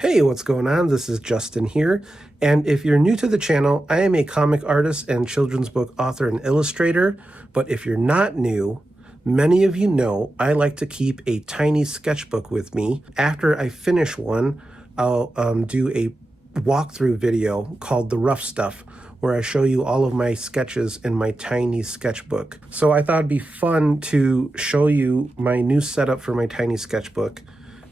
Hey, what's going on? This is Justin here, and if you're new to the channel, I am a comic artist and children's book author and illustrator, but if you're not new, many of you know I like to keep a tiny sketchbook with me. After I finish one, I'll do a walkthrough video called The Rough Stuff, where I show you all of my sketches in my tiny sketchbook. So I thought it'd be fun to show you my new setup for my tiny sketchbook.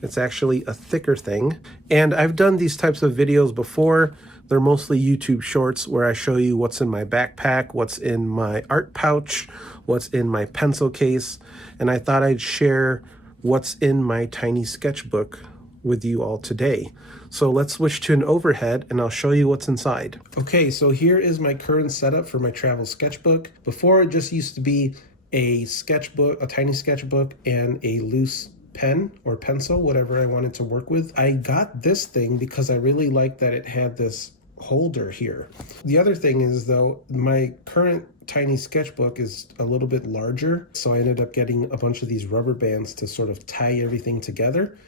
It's actually a thicker thing. And I've done these types of videos before. They're mostly YouTube shorts where I show you what's in my backpack, what's in my art pouch, what's in my pencil case. And I thought I'd share what's in my tiny sketchbook with you all today. So let's switch to an overhead and I'll show you what's inside. Okay, so here is my current setup for my travel sketchbook. Before, it just used to be a sketchbook, a tiny sketchbook, and a loose pen or pencil, whatever I wanted to work with. I got this thing because I really liked that it had this holder here. The other thing is, though, my current tiny sketchbook is a little bit larger, so I ended up getting a bunch of these rubber bands to sort of tie everything together.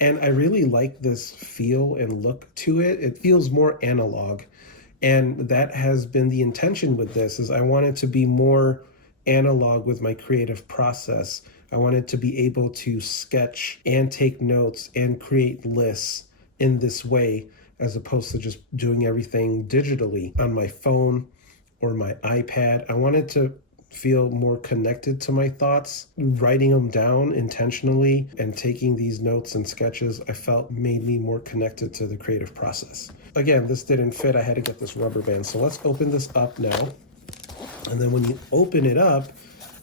And I really like this feel and look to it. It feels more analog. And that has been the intention with this, is I wanted to be more analog with my creative process. I wanted to be able to sketch and take notes and create lists in this way, as opposed to just doing everything digitally on my phone or my iPad. I wanted to feel more connected to my thoughts. Writing them down intentionally and taking these notes and sketches, I felt made me more connected to the creative process. Again, this didn't fit. I had to get this rubber band. So let's open this up now. And then when you open it up,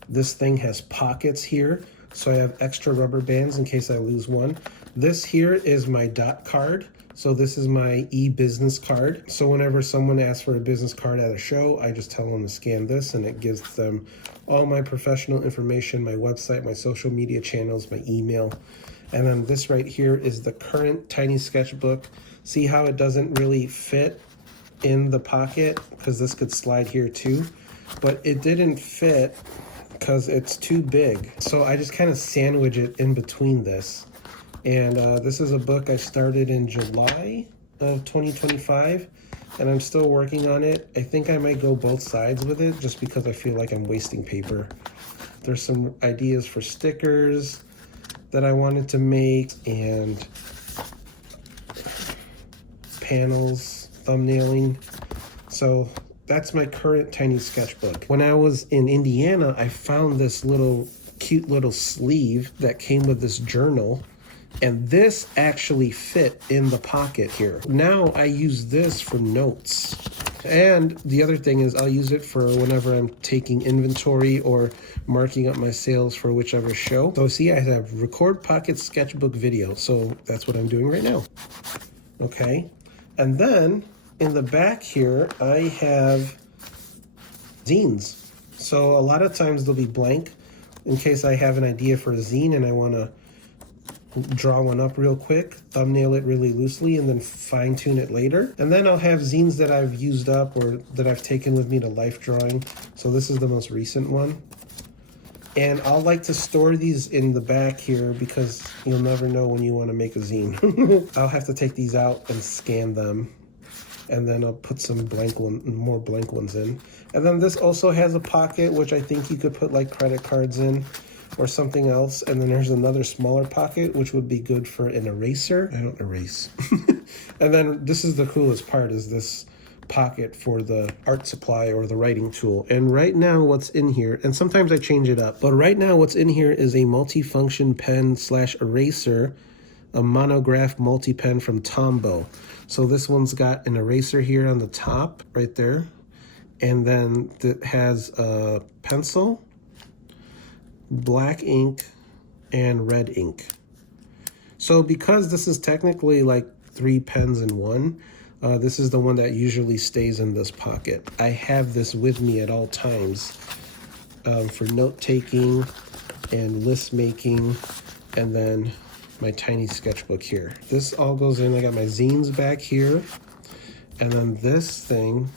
this thing has pockets here. So I have extra rubber bands in case I lose one. This here is my dot card. So this is my e-business card. So whenever someone asks for a business card at a show, I just tell them to scan this and it gives them all my professional information, my website, my social media channels, my email. And then this right here is the current tiny sketchbook. See how it doesn't really fit in the pocket, because this could slide here too, but it didn't fit because it's too big. So I just kind of sandwich it in between this. And this is a book I started in July of 2025, and I'm still working on it. I think I might go both sides with it just because I feel like I'm wasting paper. There's some ideas for stickers that I wanted to make, and panels, thumbnailing. So that's my current tiny sketchbook. When I was in Indiana, I found this cute little sleeve that came with this journal, and this actually fit in the pocket here. Now I use this for notes. And the other thing is I'll use it for whenever I'm taking inventory or marking up my sales for whichever show. So see, I have record pocket sketchbook video. So that's what I'm doing right now. Okay. And then in the back here, I have zines. So a lot of times they'll be blank in case I have an idea for a zine and I want to draw one up real quick, thumbnail it really loosely, and then fine tune it later. And then I'll have zines that I've used up or that I've taken with me to life drawing. So this is the most recent one. And I'll like to store these in the back here because you'll never know when you want to make a zine. I'll have to take these out and scan them. And then I'll put some more blank ones in. And then this also has a pocket, which I think you could put like credit cards in or something else. And then there's another smaller pocket, which would be good for an eraser. I don't erase. And then this is the coolest part, is this pocket for the art supply or the writing tool. And right now what's in here, and sometimes I change it up, but right now what's in here is a multifunction pen / eraser, a monograph multi-pen from Tombow. So this one's got an eraser here on the top right there. And then it has a pencil, black ink, and red ink. So because this is technically like 3 pens in one, this is the one that usually stays in this pocket. I have this with me at all times for note-taking and list making, and then my tiny sketchbook here. This all goes in. I got my zines back here, and then this thing.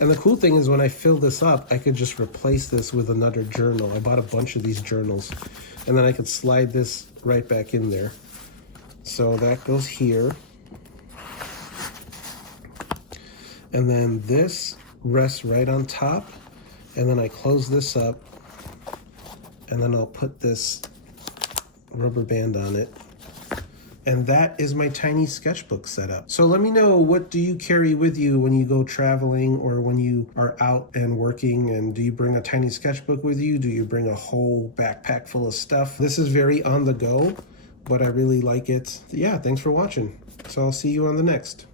And the cool thing is when I fill this up, I could just replace this with another journal. I bought a bunch of these journals, and then I could slide this right back in there. So that goes here. And then this rests right on top. And then I close this up. And then I'll put this rubber band on it. And that is my tiny sketchbook setup. So let me know, what do you carry with you when you go traveling or when you are out and working? And do you bring a tiny sketchbook with you? Do you bring a whole backpack full of stuff? This is very on the go, but I really like it. Yeah, thanks for watching. So I'll see you on the next.